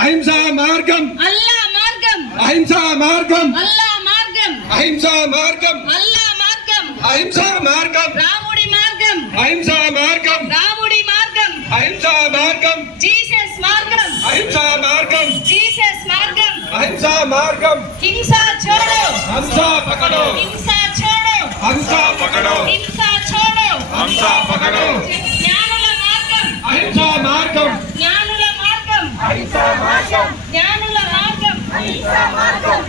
అహింసా మార్గం అల్లా మార్గం అహింసా మార్గం అల్లా మార్గం అహింసా మార్గం అల్లా మార్గం అహింసా మార్గం రాముడి మార్గం అహింసా మార్గం రాముడి మార్గం అహింసా మార్గం జీసస్ మార్గం అహింసా మార్గం జీసస్ మార్గం అహింసా మార్గం హింస చోడో హింస పకడో హింస చోడో హింస పకడో హింస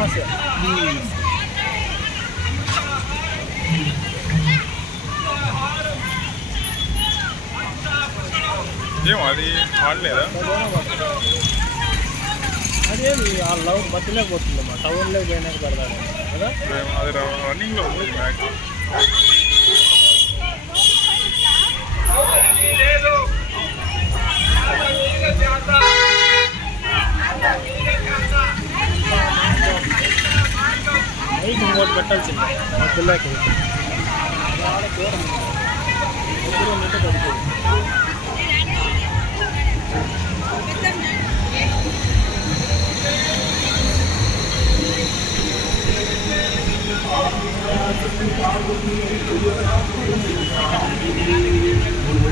más ya. ये वाली हाल ले रहा है। अरे ये आलाव मतलब बहुत लोग हैं। टावर ले गए ना बर्दा रहे हैं, है ना? हाँ ये रहा रनिंग लोग हैं। కట్టాల్సి మా పిల్లకి ఇప్పుడు